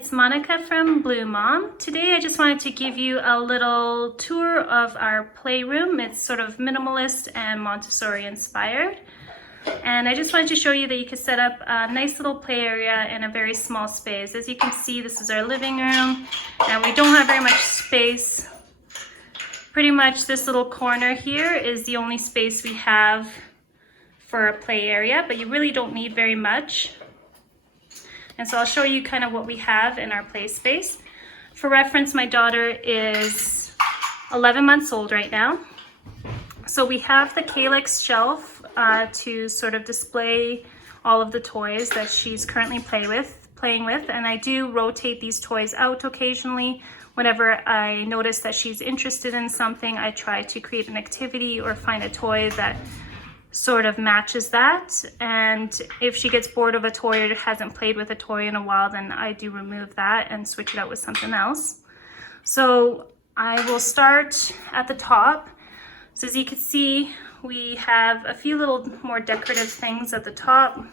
it's Monica from Blue Mom. Today I just wanted to give you a little tour of our playroom. It's sort of minimalist and Montessori inspired. And I just wanted to show you that you can set up a nice little play area in a very small space. As you can see, this is our living room and we don't have very much space. Pretty much this little corner here is the only space we have for a play area, but you really don't need very much. And so I'll show you kind of what we have in our play space. For reference, my daughter is 11 months old right now. So we have the Calyx shelf to sort of display all of the toys that she's currently playing with. And I do rotate these toys out occasionally. Whenever I notice that she's interested in something, I try to create an activity or find a toy that sort of matches that. And if she gets bored of a toy or hasn't played with a toy in a while, then I do remove that and switch it out with something else. So I will start at the top. So as you can see, we have a few little more decorative things at the top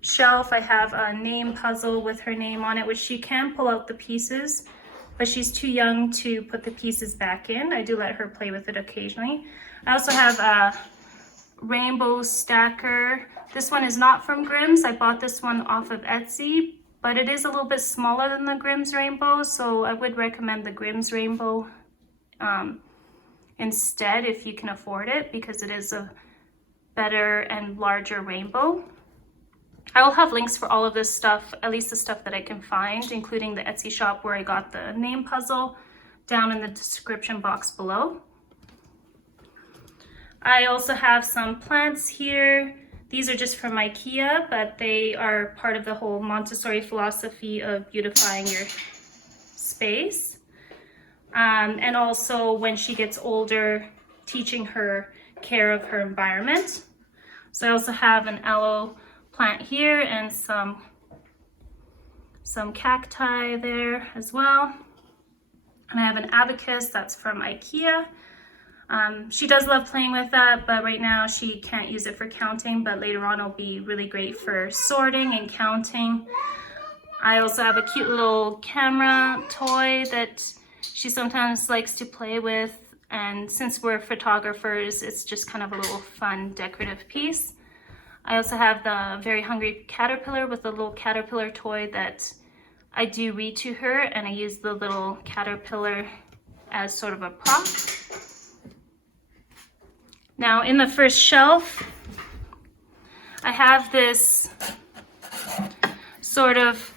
shelf. I have a name puzzle with her name on it, which she can pull out the pieces, but she's too young to put the pieces back in. I do let her play with it occasionally. I also have a rainbow stacker. This one is not from Grimm's. I bought this one off of Etsy, but it is a little bit smaller than the Grimm's rainbow, so I would recommend the Grimm's rainbow instead if you can afford it, because it is a better and larger rainbow. I will have links for all of this stuff, at least the stuff that I can find, including the Etsy shop where I got the name puzzle, down in the description box below. I also have some plants here. These are just from IKEA, but they are part of the whole Montessori philosophy of beautifying your space. And also when she gets older, teaching her care of her environment. So I also have an aloe plant here and some cacti there as well. And I have an abacus that's from IKEA. She does love playing with that, but right now she can't use it for counting, but later on it'll be really great for sorting and counting. I also have a cute little camera toy that she sometimes likes to play with, and since we're photographers, it's just kind of a little fun decorative piece. I also have the Very Hungry Caterpillar with a little caterpillar toy that I do read to her, and I use the little caterpillar as sort of a prop. Now in the first shelf, I have this sort of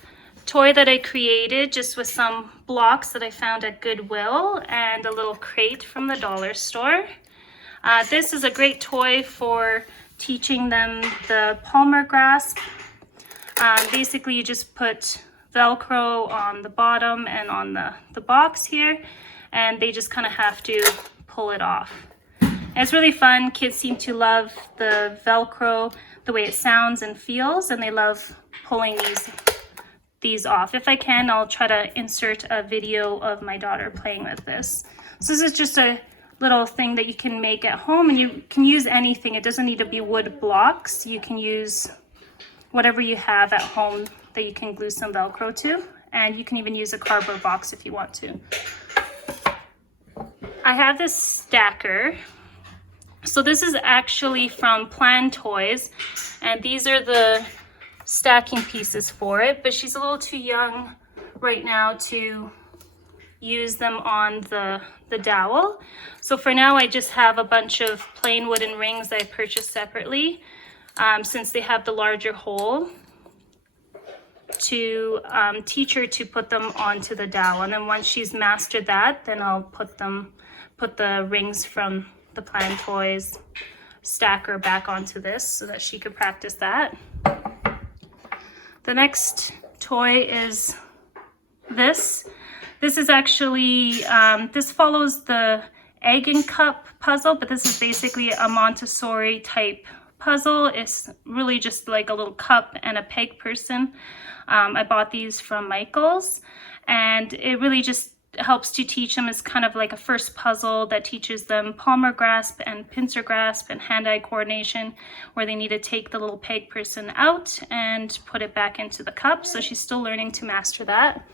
toy that I created just with some blocks that I found at Goodwill and a little crate from the dollar store. This is a great toy for teaching them the palmar grasp. Basically you just put Velcro on the bottom and on the box here, and they just kind of have to pull it off. And it's really fun. Kids seem to love the Velcro, the way it sounds and feels, and they love pulling these off. If I can, I'll try to insert a video of my daughter playing with this. So this is just a little thing that you can make at home, and you can use anything. It doesn't need to be wood blocks. You can use whatever you have at home that you can glue some Velcro to, and you can even use a cardboard box if you want to. I have this stacker. So this is actually from Plan Toys, and these are the stacking pieces for it, but she's a little too young right now to use them on the dowel. So for now I just have a bunch of plain wooden rings that I purchased separately, since they have the larger hole, to teach her to put them onto the dowel. And then once she's mastered that, then I'll put the rings from the Plan Toys stacker back onto this so that she could practice that. The next toy is this. This is actually, this follows the egg and cup puzzle, but this is basically a Montessori type puzzle. It's really just like a little cup and a peg person. I bought these from Michael's, and it really just helps to teach them is kind of like a first puzzle that teaches them palmar grasp and pincer grasp and hand-eye coordination, where they need to take the little peg person out and put it back into the cup. So she's still learning to master that.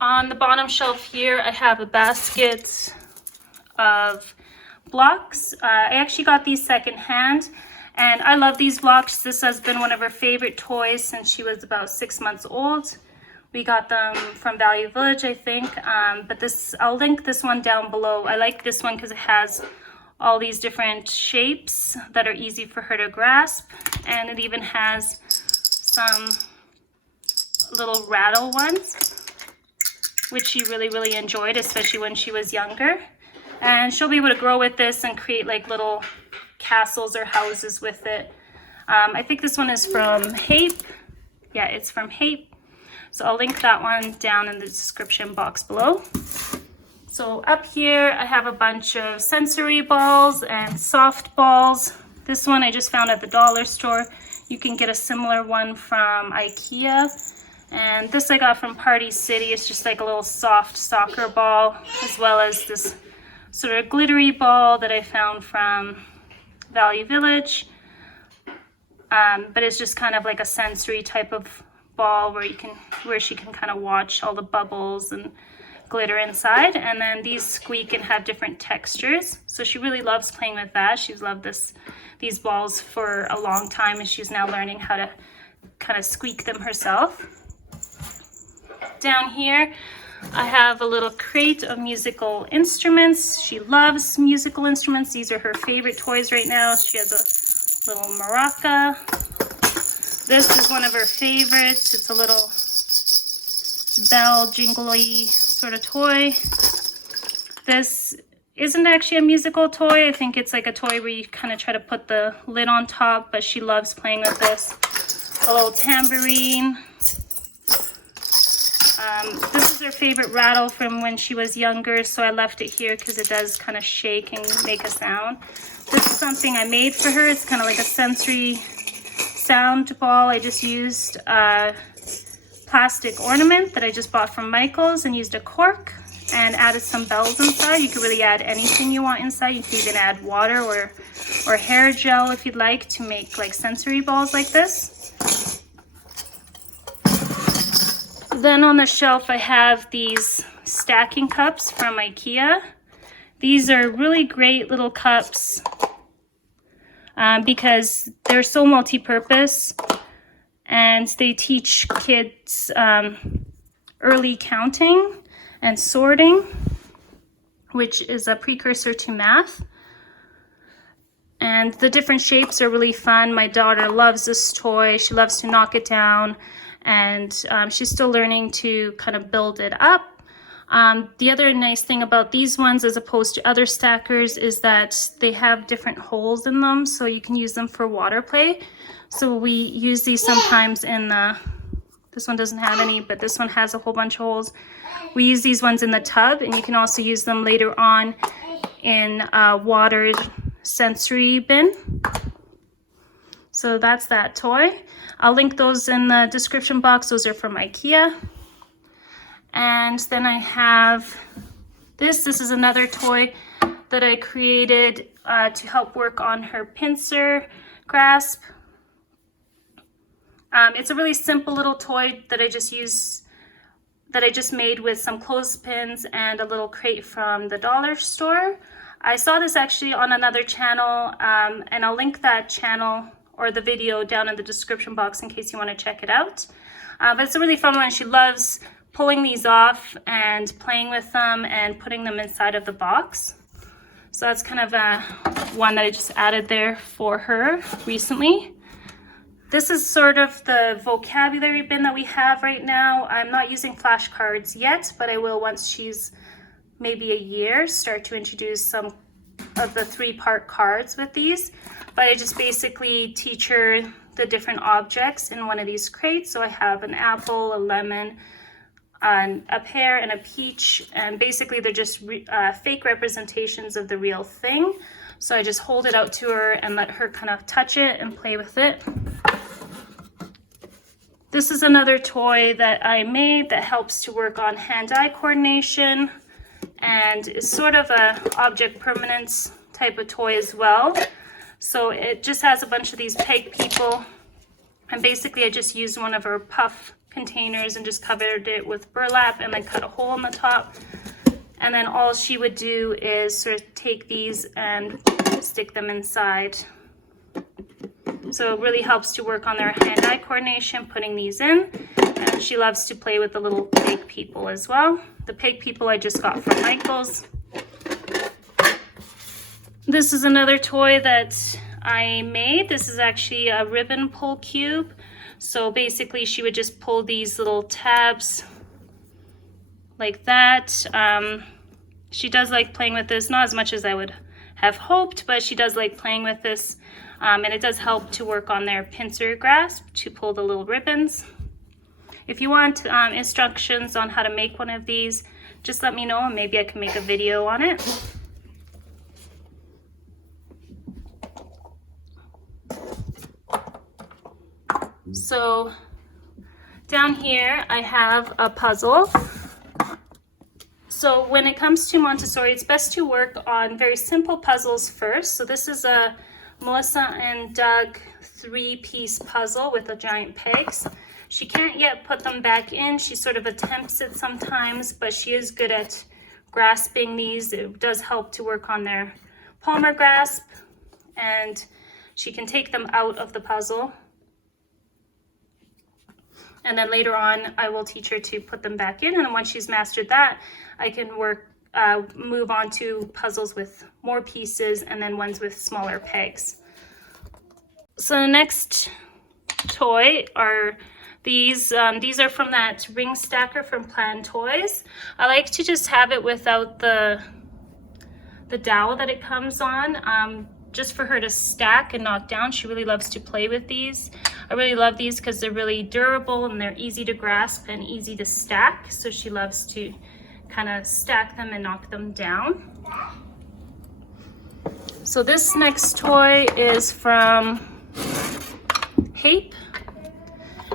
On the bottom shelf here, I have a basket of blocks. I actually got these secondhand, and I love these blocks. This has been one of her favorite toys since she was about 6 months old. We got them from Value Village, I think, but I'll link this one down below. I like this one because it has all these different shapes that are easy for her to grasp, and it even has some little rattle ones, which she really enjoyed, especially when she was younger. And she'll be able to grow with this and create like little castles or houses with it. I think this one is from Hape. Yeah, it's from Hape. So I'll link that one down in the description box below. So up here, I have a bunch of sensory balls and soft balls. This one I just found at the dollar store. You can get a similar one from IKEA. And this I got from Party City. It's just like a little soft soccer ball, as well as this sort of glittery ball that I found from Value Village. But it's just kind of like a sensory type of ball where she can kind of watch all the bubbles and glitter inside. And then these squeak and have different textures, so she really loves playing with that. She's loved these balls for a long time, and she's now learning how to kind of squeak them herself. Down here I have a little crate of musical instruments. She loves musical instruments. These are her favorite toys right now. She has a little maraca. This is one of her favorites. It's a little bell jingly sort of toy. This isn't actually a musical toy. I think it's like a toy where you kind of try to put the lid on top, but she loves playing with this. A little tambourine. This is her favorite rattle from when she was younger, so I left it here because it does kind of shake and make a sound. This is something I made for her. It's kind of like a sensory sound ball. I just used a plastic ornament that I just bought from Michael's and used a cork and added some bells inside. You could really add anything you want inside. You can even add water or hair gel if you'd like to make like sensory balls like this. Then on the shelf I have these stacking cups from IKEA. These are really great little cups because they're so multi-purpose, and they teach kids early counting and sorting, which is a precursor to math. And the different shapes are really fun. My daughter loves this toy. She loves to knock it down, and she's still learning to kind of build it up. The other nice thing about these ones as opposed to other stackers is that they have different holes in them, so you can use them for water play. So we use these sometimes in this one doesn't have any, but this one has a whole bunch of holes. We use these ones in the tub, and you can also use them later on in a water sensory bin. So that's that toy. I'll link those in the description box. Those are from IKEA. And then I have this. This is another toy that I created to help work on her pincer grasp. It's a really simple little toy that I just made with some clothespins and a little crate from the dollar store. I saw this actually on another channel, and I'll link that channel or the video down in the description box in case you want to check it out. But it's a really fun one. She loves pulling these off and playing with them and putting them inside of the box. So that's kind of one that I just added there for her recently. This is sort of the vocabulary bin that we have right now. I'm not using flashcards yet, but I will once she's maybe a year start to introduce some of the 3-part cards with these. But I just basically teach her the different objects in one of these crates. So I have an apple, a lemon, a pear, and a peach, and basically they're just fake representations of the real thing. So I just hold it out to her and let her kind of touch it and play with it. This is another toy that I made that helps to work on hand-eye coordination and is sort of a object permanence type of toy as well. So it just has a bunch of these peg people, and basically I just used one of her puff containers and just covered it with burlap and then cut a hole in the top. And then all she would do is sort of take these and stick them inside. So it really helps to work on their hand-eye coordination, putting these in. And she loves to play with the little pig people as well. The pig people I just got from Michael's. This is another toy that I made. This is actually a ribbon pull cube. So basically she would just pull these little tabs like that. She does like playing with this, not as much as I would have hoped, but she does like playing with this. And it does help to work on their pincer grasp to pull the little ribbons. If you want instructions on how to make one of these, just let me know and maybe I can make a video on it. So down here I have a puzzle. So when it comes to Montessori, it's best to work on very simple puzzles first. So this is a Melissa and Doug 3-piece puzzle with the giant pegs. She can't yet put them back in. She sort of attempts it sometimes, but she is good at grasping these. It does help to work on their palmar grasp, and she can take them out of the puzzle. And then later on, I will teach her to put them back in. And then once she's mastered that, I can move on to puzzles with more pieces and then ones with smaller pegs. So the next toy are these. These are from that ring stacker from Plan Toys. I like to just have it without the dowel that it comes on. Just for her to stack and knock down. She really loves to play with these. I really love these because they're really durable and they're easy to grasp and easy to stack. So she loves to kind of stack them and knock them down. So this next toy is from Hape.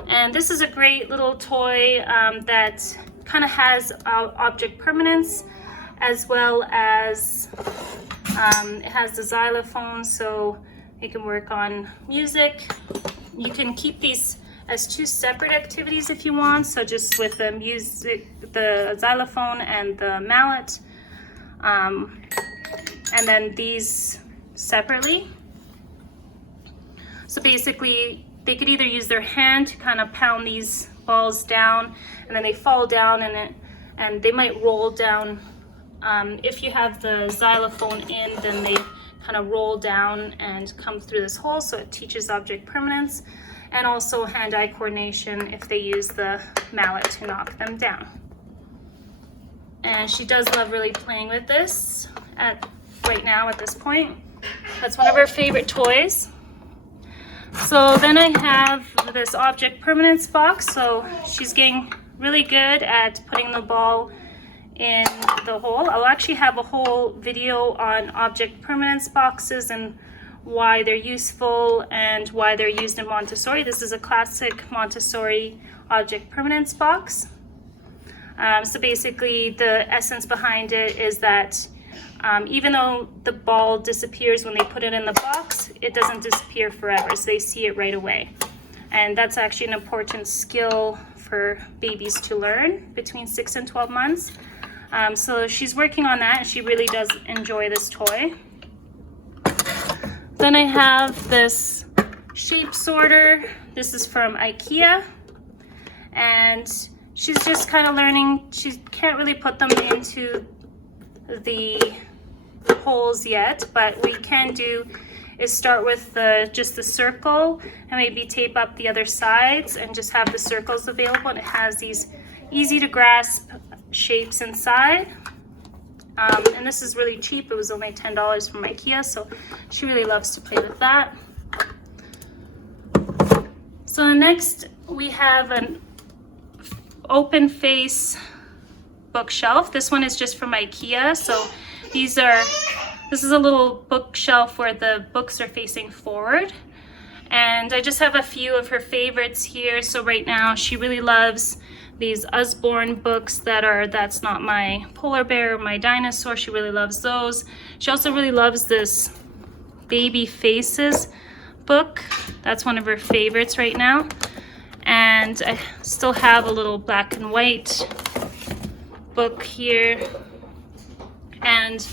And this is a great little toy that kind of has object permanence, as well as it has the xylophone, so you can work on music. You can keep these as two separate activities if you want, so just with the music, the xylophone and the mallet, and then these separately. So basically they could either use their hand to kind of pound these balls down, and then they fall down and they might roll down. If you have the xylophone in, then they kind of roll down and come through this hole, so it teaches object permanence, and also hand-eye coordination if they use the mallet to knock them down. And she does love really playing with this right now at this point. That's one of her favorite toys. So then I have this object permanence box. So she's getting really good at putting the ball in the hole. I'll actually have a whole video on object permanence boxes and why they're useful and why they're used in Montessori. This is a classic Montessori object permanence box. So basically the essence behind it is that even though the ball disappears when they put it in the box, it doesn't disappear forever, so they see it right away. And that's actually an important skill for babies to learn between 6 and 12 months. So she's working on that, and she really does enjoy this toy. Then I have this shape sorter. This is from IKEA, and she's just kind of learning. She can't really put them into the holes yet, but what we can do is start with just the circle and maybe tape up the other sides and just have the circles available, and it has these easy to grasp shapes inside. And this is really cheap. It was only $10 from IKEA, so she really loves to play with that. So next we have an open face bookshelf. This one is just from IKEA. So this is a little bookshelf where the books are facing forward. And I just have a few of her favorites here. So right now she really loves these Usborne books That's Not My Polar Bear or My Dinosaur. She really loves those. She also really loves this Baby Faces book. That's one of her favorites right now. And I still have a little black and white book here, and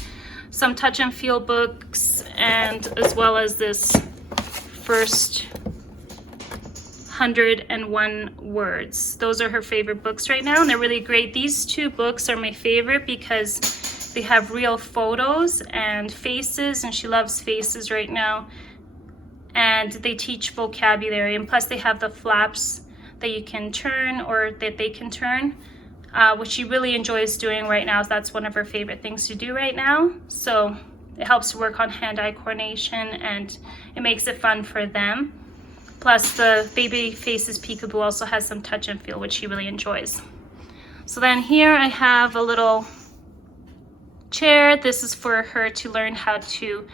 some touch and feel books, and as well as this First 101 Words. Those are her favorite books right now, and they're really great. These two books are my favorite because they have real photos and faces, and she loves faces right now. And they teach vocabulary, and plus they have the flaps that you can turn, or that they can turn, which she really enjoys doing right now. So that's one of her favorite things to do right now. So it helps work on hand-eye coordination, and it makes it fun for them. Plus the Baby Faces Peekaboo also has some touch and feel, which she really enjoys. So then here I have a little chair. This is for her to learn how to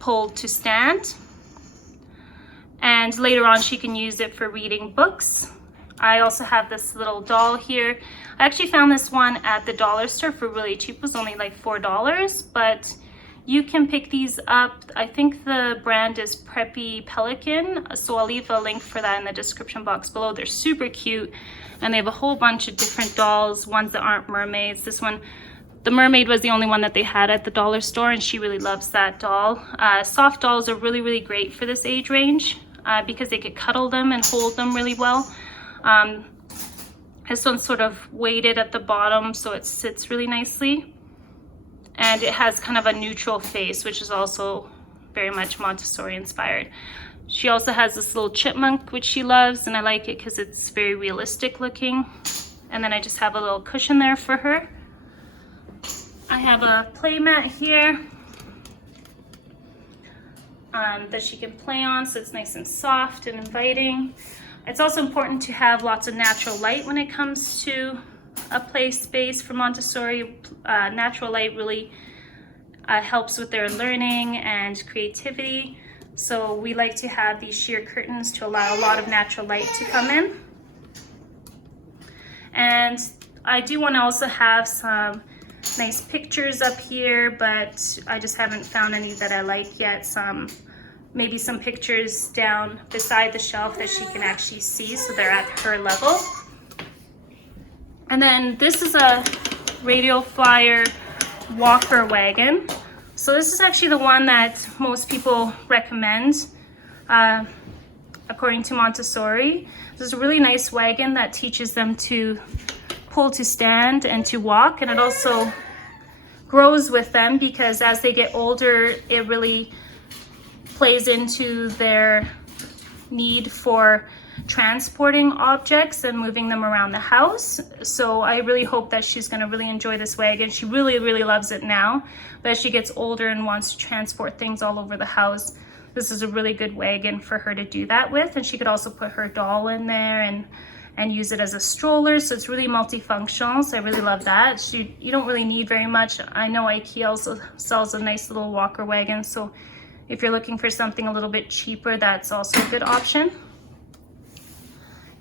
pull to stand. And later on she can use it for reading books. I also have this little doll here. I actually found this one at the dollar store for really cheap. It was only like $4, but you can pick these up. I think the brand is Preppy Pelican, so I'll leave a link for that in the description box below. They're super cute, and they have a whole bunch of different dolls, ones that aren't mermaids. This one, the mermaid, was the only one that they had at the dollar store, and she really loves that doll. Soft dolls are really, really great for this age range because they could cuddle them and hold them really well. This one's sort of weighted at the bottom, so it sits really nicely. And it has kind of a neutral face, which is also very much Montessori inspired. She also has this little chipmunk, which she loves, and I like it because it's very realistic looking. And then I just have a little cushion there for her. I have a play mat here that she can play on, so it's nice and soft and inviting. It's also important to have lots of natural light when it comes to a play space for Montessori. Natural light really helps with their learning and creativity. So we like to have these sheer curtains to allow a lot of natural light to come in. And I do want to also have some nice pictures up here, but I just haven't found any that I like yet. Maybe some pictures down beside the shelf that she can actually see, so they're at her level. And then this is a radial flyer walker wagon. So this is actually the one that most people recommend according to Montessori. This is a really nice wagon that teaches them to pull to stand and to walk, and it also grows with them because as they get older, it really plays into their need for transporting objects and moving them around the house. So I really hope that she's going to really enjoy this wagon. She really, really loves it now, but as she gets older and wants to transport things all over the house, this is a really good wagon for her to do that with. And she could also put her doll in there and use it as a stroller, so it's really multifunctional. So I really love that. You don't really need very much. I know IKEA also sells a nice little walker wagon, so if you're looking for something a little bit cheaper, that's also a good option.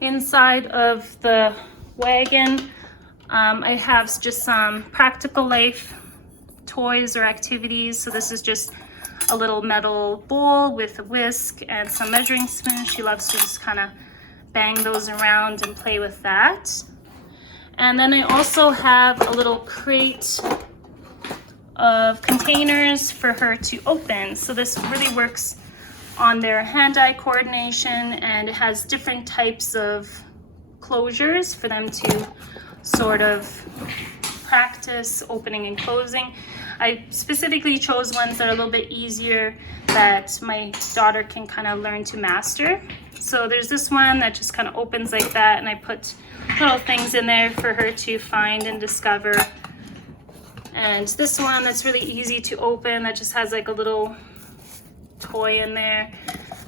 Inside of the wagon, I have just some practical life toys or activities. So this is just a little metal bowl with a whisk and some measuring spoons. She loves to just kind of bang those around and play with that. And then I also have a little crate of containers for her to open. So this really works on their hand-eye coordination, and it has different types of closures for them to sort of practice opening and closing. I specifically chose ones that are a little bit easier that my daughter can kind of learn to master. So there's this one that just kind of opens like that, and I put little things in there for her to find and discover. And this one that's really easy to open, that just has like a little toy in there.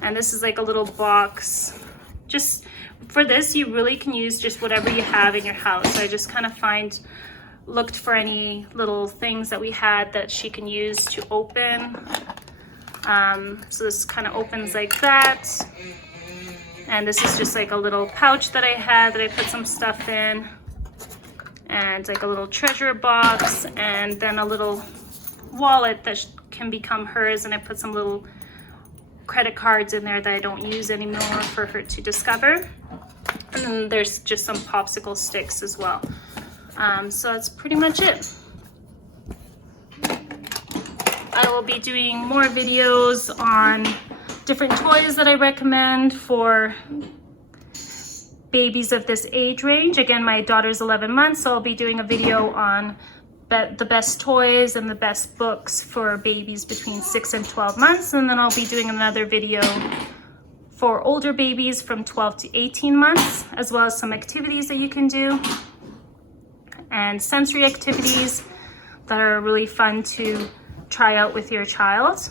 And this is like a little box. Just for this, you really can use just whatever you have in your house. So I just kind of looked for any little things that we had that she can use to open. So this kind of opens like that. And this is just like a little pouch that I had that I put some stuff in. And like a little treasure box, and then a little wallet that can become hers, and I put some little credit cards in there that I don't use anymore for her to discover. And then there's just some popsicle sticks as well. So that's pretty much it. I will be doing more videos on different toys that I recommend for babies of this age range. Again, my daughter's 11 months, so I'll be doing a video on the best toys and the best books for babies between 6 and 12 months. And then I'll be doing another video for older babies from 12 to 18 months, as well as some activities that you can do and sensory activities that are really fun to try out with your child.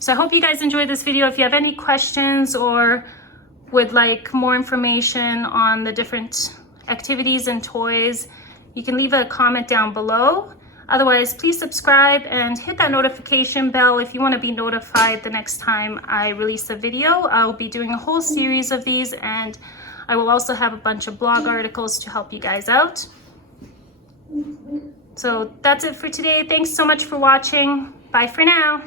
So I hope you guys enjoyed this video. If you have any questions or would like more information on the different activities and toys, you can leave a comment down below. Otherwise, please subscribe and hit that notification bell if you want to be notified the next time I release a video. I'll be doing a whole series of these, and I will also have a bunch of blog articles to help you guys out. So that's it for today. Thanks so much for watching. Bye for now.